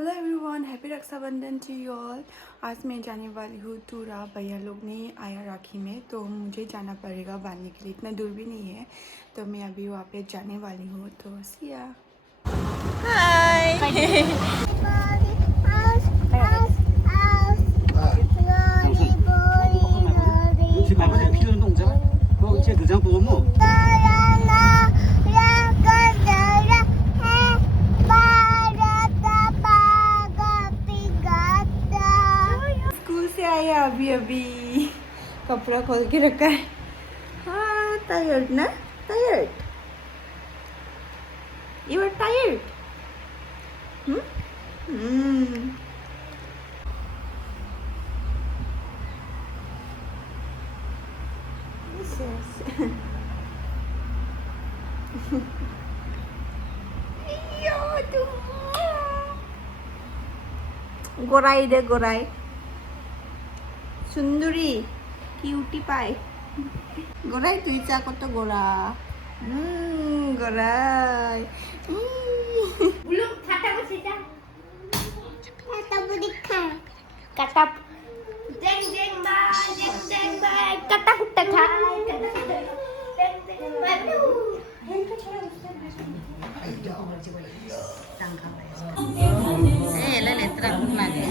Hello everyone, happy Rakshabandhan to you all. आज मैं जाने वाली हूँ टूरा। भैया लोग नहीं आया राखी में, तो मुझे जाना पड़ेगा बांधने के लिए। इतना दूर भी नहीं है, तो मैं अभी वहाँ पे जाने वाली हूँ। तो सिया हाय। स्कूल से आए अभी अभी, कपड़ा खोल के रखा है। हाँ, टायर्ड ना? Tired? You are tired? Hmm? Yes. গোড়াই রে গোড়াই, সুন্দরী কিউটি পায়। গোড়াই তুই চা কত গোড়া। গোড়াই কাটা জেং জেং বাই জেং জেং বাই কাটা কুট্টা খায় জেং জেং বাই হেলটা ছড়া এলা লেত্রা লাগে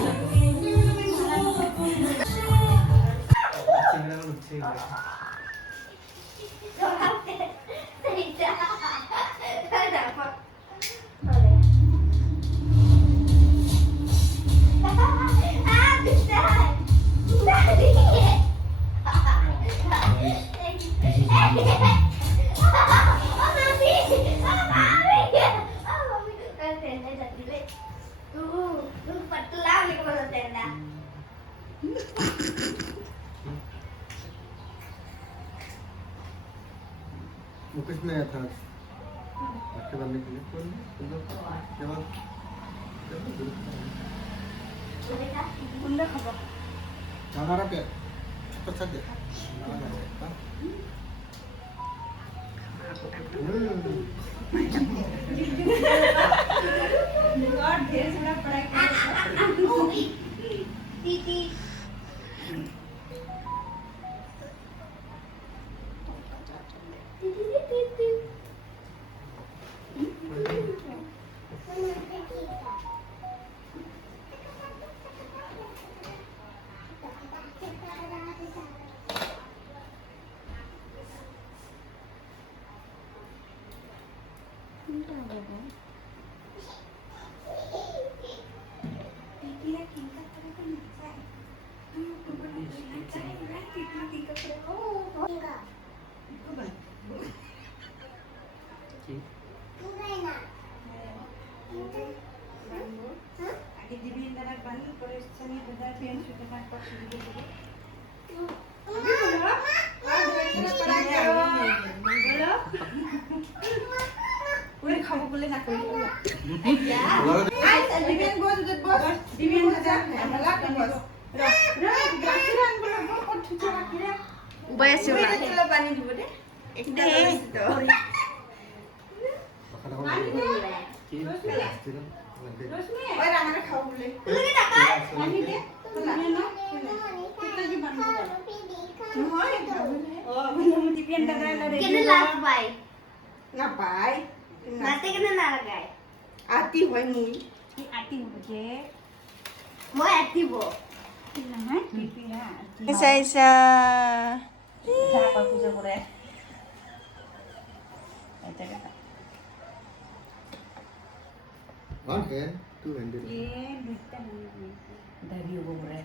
मुकेश में आया था आपके बनने के लिए हमारा पे अच्छा दे খাবো বলে না করি উপায় আছে পানি দিব দে একটা খাবো বলে না পাই নাতে কেনে না লাগায় আতি হয় মুই কি আতি বুঝে মই আতিব না হয় পিপিয়া আইসা আইসা পূজা করে এটা কথা ओके तू वेंडे ये बिट्टा नहीं दादी हो बोले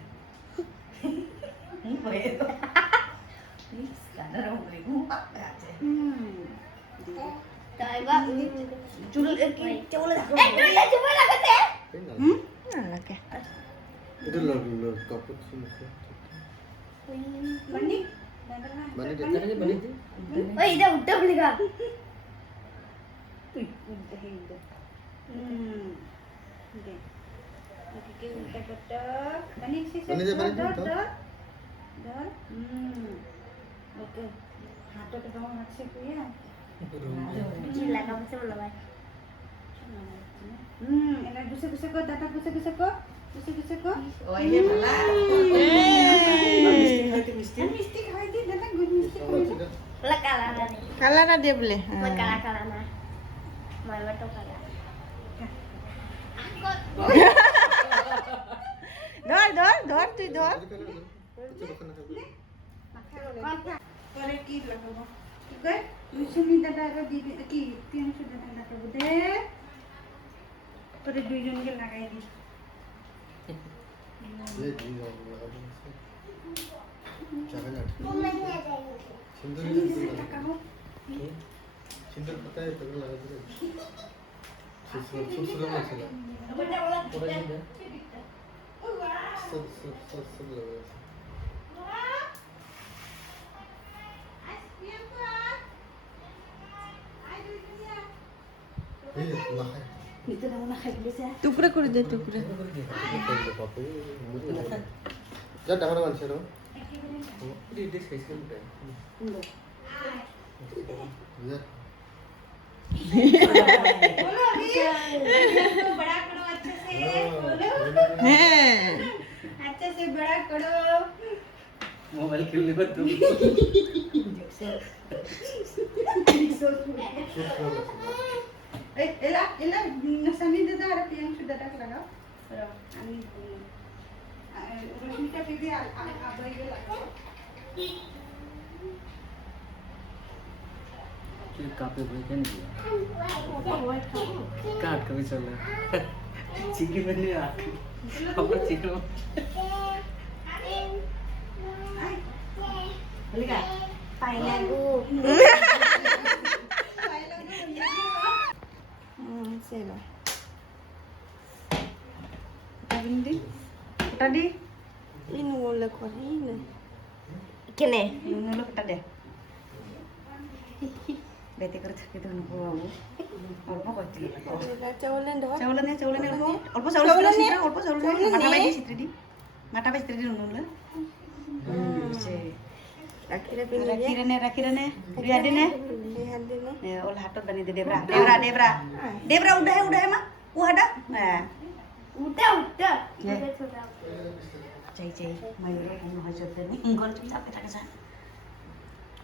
नहीं होए तो इस कादर हो गई हूं आते ताइबा चुल की चोल लगाते ना लगे इधर लो कपट सुन से बन्नी बनी देता है बनी दे ओए इधर उठा बोलेगा तू उठा है इधर दे ओके उल्टा कटा बनी से डर ओके हाथों के दोनों हाथ से किया जी लगा मुझे बोला भाई এলা গুছে গুছে কো দাদা গুছে গুছে কো ওই যে ভালা মিষ্টি খাই দি দাদা গুড মিষ্টি খাই দি কালার দিয়ে বলে ধর ধর ধর তুই ধর পরে কি লাগাবো কি কই মিষ্টি দাদা আর দিদি কি তিনশো দাদা লাগাবো দে পরে দুইজনকে লাগাই দি सुंदर पता है तो लगा दे सुसुर मसाला पूरा नहीं है सब लगा ये ना है itu dah nak khair bisa টুকরা করে দে টুকরা जा डांगर मानसे रो ini size kan जा बोलो अभी तो बड़ा करो अच्छे से बोलो হ্যাঁ अच्छे से बड़ा करो मोबाइल खेलने को तुम एला नसानी दादा और पियंग सुदा तक लगाओ और আমি রশ্মিতা দিদি আবাইকে লাগাও फिर कापे हुए क्या नहीं काट कभी चल रहा चिकन मैंने आके अपना चिकन Liga. Pai lagu. সেরা Tadi ini boleh kau ini kene nulu kita deh. Bete kerja kita nunggu aku. Orpo kocil. চাউলেন ধর Cawulannya orpo. Orpo cawulannya. Orpo cawulannya. Mata bayi sitri di. Mata bayi sitri di nunggu. রাখিরে পিন Rakirane. Lihat deh. lihat deh Ya, olah hatot bani Debra. Debra udah ya mah. Ada. Nah. Udah. Ya. Cai. Mayur ini hajat ni. Enggol kita tak kesana.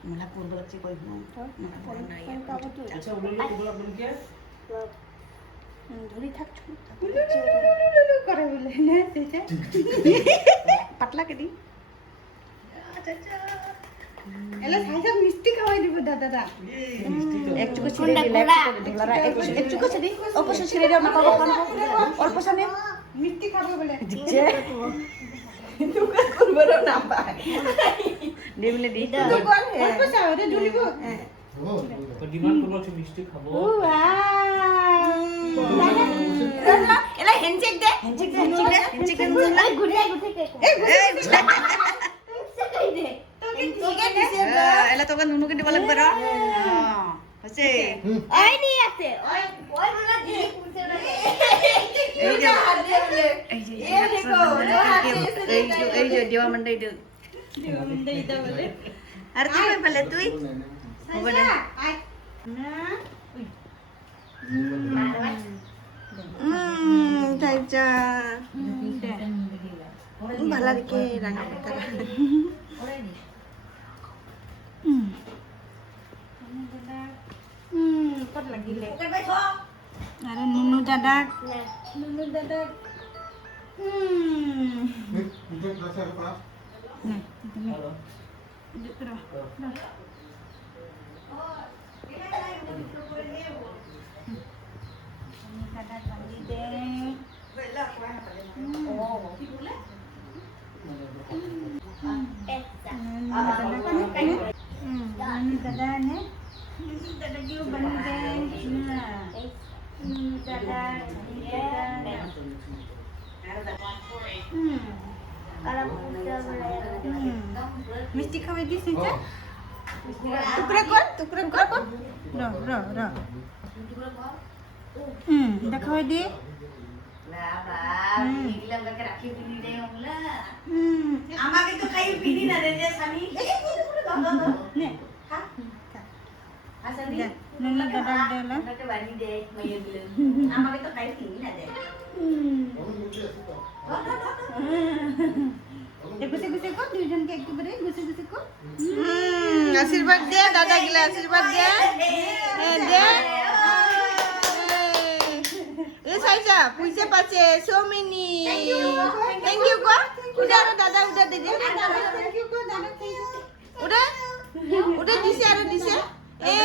Malah purba lagi kau ini. अच्छा बोलो बोल क्या ধরি থাক করে বলে না সেটা পাতলা কেডি এলা সাইজা মিষ্টি খাওয়াই দিব দাদা এক চুকো ছিড়ে দিলা এক চুকো ছিড়ে অল্প ছিড়ে দাও না বাবা খান অল্প সামনে মিষ্টি খাবো বলে দিচ্ছে দুকান করবো না পায় দেবলে দি দুকান অল্প চাও রে ঢুলিব तो डिमांड करो कि मिस्टेक खाबो দাদা এলা হ্যান্ডশেক দে আরে গুড়িয়া দে তোকে দিছে এলা তোকে নুনু কে দিবা লাগবে র হচ্ছে আই নি আছে ওই বলা দিয়ে কুলছে না এই যে এই দেখো এই যে দেওয়া মন্ডাই দে বলে আর তুই বলে তুই সাইজা আই না চাইচা ভালো রেখে রান্না করতে কত লাগিলে আরে নুনু দাদা मुझे क्लास के पास মিষ্টি খাওয়াই দিস এটা টুকরা কর র এটা খাওয়াই দি আমাকে তো খাই পিনি না রে যে স্বামী নে আসলে Nila dadal dela. আমাকে বানি দে মাইয়াগুলো আমাকে তো খাই কিনি না দে গুছে কো দুইজন কে একটু করে গুছে কো আশীর্বাদ দে দাদা গিলা আশীর্বাদ দে দে এ সাইসা পুইসে পাচ্ছে সো মেনি থ্যাংক ইউ কো উড়া আর দাদা উড়া দে দে থ্যাংক ইউ কো দাদা থ্যাংক ইউ উড়া উড়া দিছে আর দিছে এ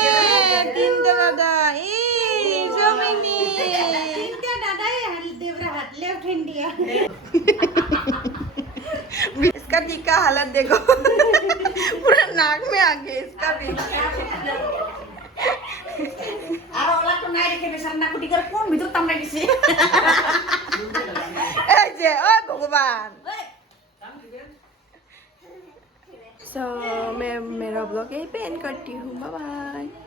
তিনটা দাদা এ সো মেনি তিনটা দাদাই দেবরা হাত लेफ्ट इंडिया इसका टीका हालत देखो पूरा नाक में आ गया इसका भी আর ওলা তো নাই রেখে সান্না কুটি করে কোন ভিতর তামড়া গেছে এই যে ও ভগবান सो मैं मेरा ब्लॉग यहीं पे एंड करती हूँ बाय बाय